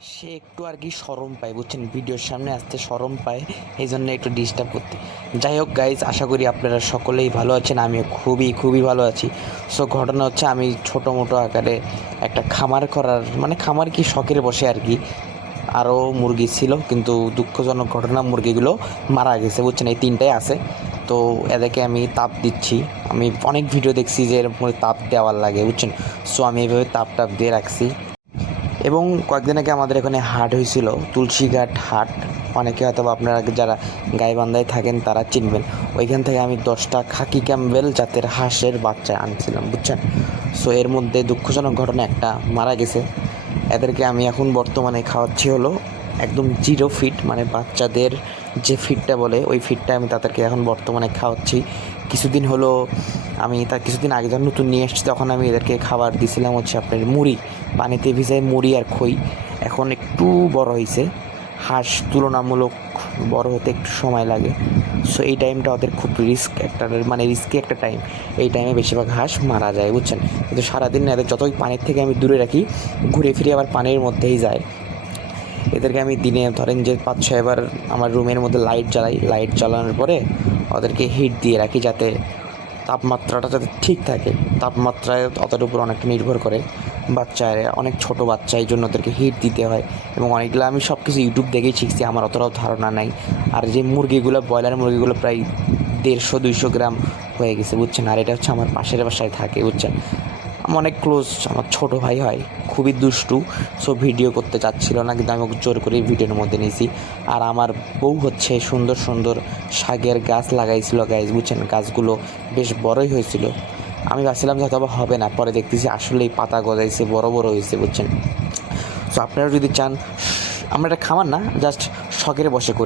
সে একটু আর কি শরম পায়, বুঝছেন, ভিডিওর সামনে আসতে শরম পায়, এই জন্য একটু ডিস্টার্ব করতে। যাই হোক গাইজ, আশা করি আপনারা সকলেই ভালো আছেন, আমিও খুবই খুবই ভালো আছি। সো ঘটনা হচ্ছে, আমি ছোটো মোটো আকারে একটা খামার করার, মানে খামার কি শখের বসে আর কি, আরও মুরগি ছিল, কিন্তু দুঃখজনক ঘটনা, মুরগিগুলো মারা গেছে, বুঝছেন, এই তিনটাই আছে। তো এদেরকে আমি তাপ দিচ্ছি। আমি অনেক ভিডিও দেখছি যে এরকম করে তাপ দেওয়ার লাগে, বুঝছেন। সো আমি এইভাবে তাপ টাপ দিয়ে রাখছি। এবং কয়েকদিন আগে আমাদের এখানে হাট হয়েছিল, তুলসীঘাট হাট। অনেকে হয়তো আপনারা যারা গাইবান্ধায় থাকেন তারা চিনবেন। ওইখান থেকে আমি 10টা খাকি ক্যাম্বেল জাতের হাঁসের বাচ্চা আনছিলাম, বুঝছেন। সো এর মধ্যে দুঃখজনক ঘটনা, একটা মারা গেছে। এদেরকে আমি এখন বর্তমানে খাওয়াচ্ছি হলো একদম 0 ফিট, মানে বাচ্চাদের যে ফিটটা বলে ওই ফিটটা আমি তাদেরকে এখন বর্তমানে খাওয়াচ্ছি। কিছুদিন হলো কিছুদিন আগে যখন নতুন নিয়ে এসেছি, তখন আমি এদেরকে খাবার দিয়েছিলাম হচ্ছে আপনার মুড়ি, পানিতে ভিজাই মুড়ি আর খই। এখন একটু বড় হয়েছে, হাঁস তুলনামূলক বড় হতে একটু সময় লাগে। সো এই টাইমটা ওদের খুব রিস্কি একটা টাইম। এই টাইমে বেশিরভাগ হাঁস মারা যায়, বুঝছেন। কিন্তু সারাদিন এদের যতই পানির থেকে আমি দূরে রাখি, ঘুরে ফিরে আবার পানির মধ্যেই যায়। এদেরকে আমি দিনে ধরেন যে 5-6 বার আমার রুমের মধ্যে লাইট জ্বালাই, লাইট জ্বালানোর পরে ওদেরকে হিট দিয়ে রাখি, যাতে তাপমাত্রাটা যাতে ঠিক থাকে। তাপমাত্রায় ওদের উপর অনেকটা নির্ভর করে। অনেক ছোট বাচ্চা, এই জন্য ওদেরকে হিট দিতে হয়। এবং অনেকগুলো আমি সব কিছু ইউটিউব দেখেই শিখছি, আমার অতটাও ধারণা নাই। আর যে মুরগিগুলো, ব্রয়লার মুরগিগুলো প্রায় 150-200 গ্রাম হয়ে গেছে, বুঝছেন। আর এটা হচ্ছে আমার পাশের বাসায় থাকে, বুঝছেন। আমার অনেক ক্লোজ, আমার ছোটো ভাই হয়, খুবই দুষ্টু। সো ভিডিও করতে চাচ্ছিল না, কিন্তু আমি ওকে জোর করে ভিডিওর মধ্যে নিয়েছি। আর আমার বউ হচ্ছে সুন্দর সুন্দর শাকের গাছ লাগাইছিল গাইজ, বুঝছেন। গাছগুলো বেশ বড়ই হয়েছিল। আমি ভাবছিলাম যে হয়তো হবে না, পরে দেখতেছি আসলেই পাতা গজাইছে, বড় বড় হয়েছে, বুঝছেন। সো আপনারা যদি চান, আমরা এটা খামার না, জাস্ট শখের বসে করি।